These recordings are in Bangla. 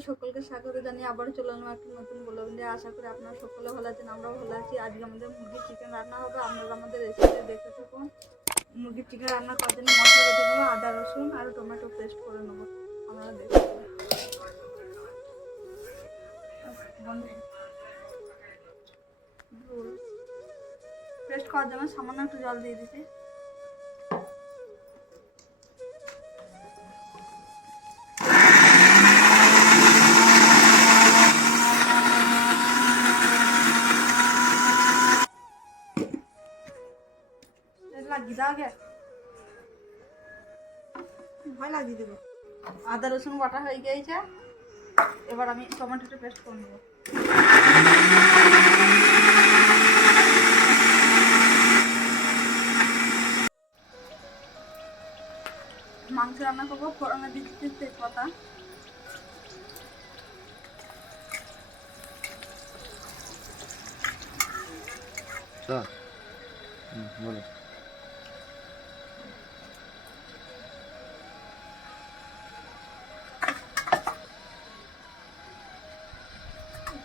আপনাদের সকলকে স্বাগত জানিয়ে আবারও চলে এলাম একটা নতুন ব্লগ নিয়ে। আশা করি আপনারা সকলে ভালো আছেন, আমরাও ভালো আছি। আজকে আমাদের মুরগির চিকেন রান্না হবে, আপনারা আমাদের রেসিপি দেখতে থাকুন। মুরগির চিকেন রান্না করার জন্য মশলা বেটে নেবো, আদা রসুন আর টমেটো পেস্ট করে নেবো। আপনারা দেখতে পেস্ট করার জন্য সামান্য একটু জল দিয়ে দিচ্ছি। ভয় লাগিয়ে দেবো। আদা রসুন বাটা হয়ে গিয়েছে, এবার আমি টমেটোটা পেস্ট করে নেবো। মাংস রান্না করবো, ফোড়নে দিচ্ছি তেজপাতা, বলো।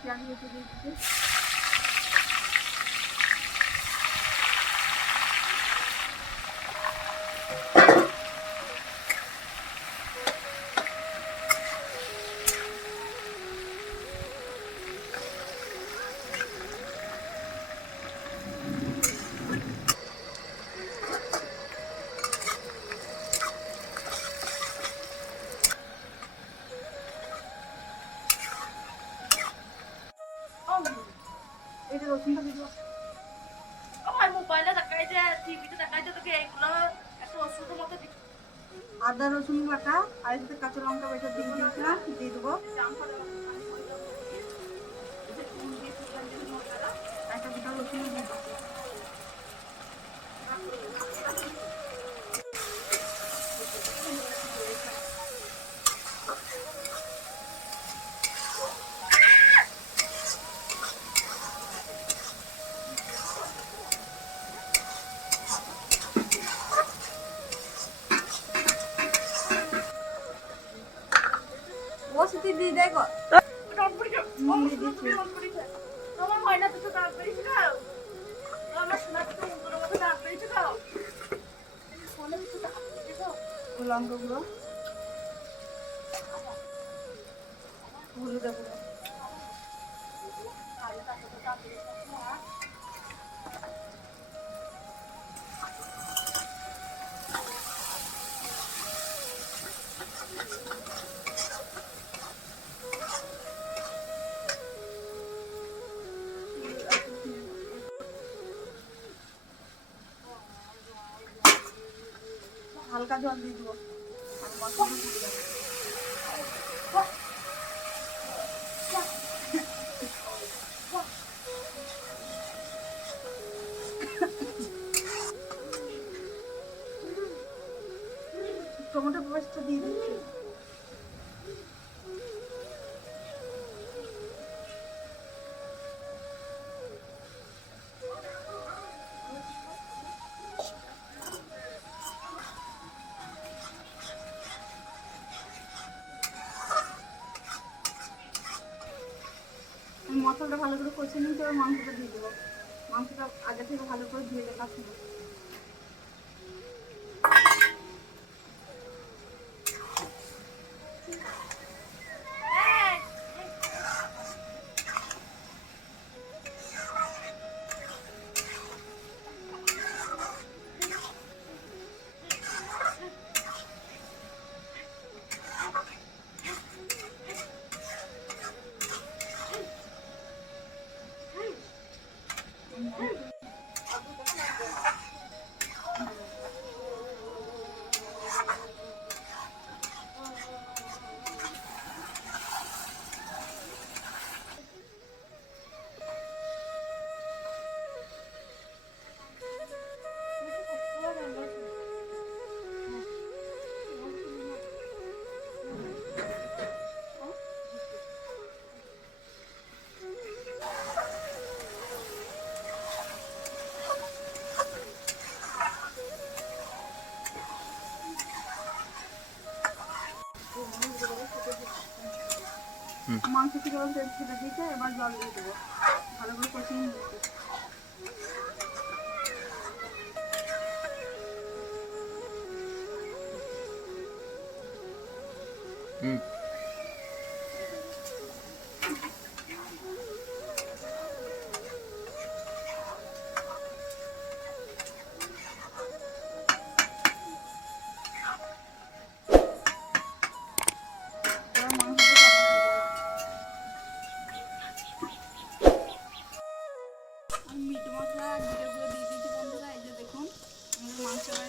পেঁয়াজ কুচি দিয়ে দিচ্ছি, এই যে রসুনটা দিয়ে দেবো। আদা রসুন বাটা আর এর সাথে কাঁচা লঙ্কা বেটে দিয়ে দিয়েছিলাম, দিয়ে দেবো। একটা গোটা রসুন দিয়ে দেবো। ওষুধ দিয়ে দেখো লঙ্কাগুলো, হলুদ গুঁড়ো, হালকা জল দিয়ে দেবো আর মশলা দিয়ে দেবো। টমেটো পেস্টটা দিয়ে দিচ্ছি। মশলাটা ভালো করে কষে নিতে হবে, মাংসটা দিয়ে দেবো। মাংসটা আগে থেকে ভালো করে ধুয়ে রাখতে হবে। মাংস থেকে এবার তেল ছেড়ে দিয়েছে, এবার জল দিয়ে দেবো, ভালো করে কষিয়ে নিয়েছি। এবার মাংসটা আমি মিট মশলা আর জিরে গুঁড়ো দিয়ে দিয়েছি বন্ধুরা। এই যে দেখুন আমাদের মাংস এবার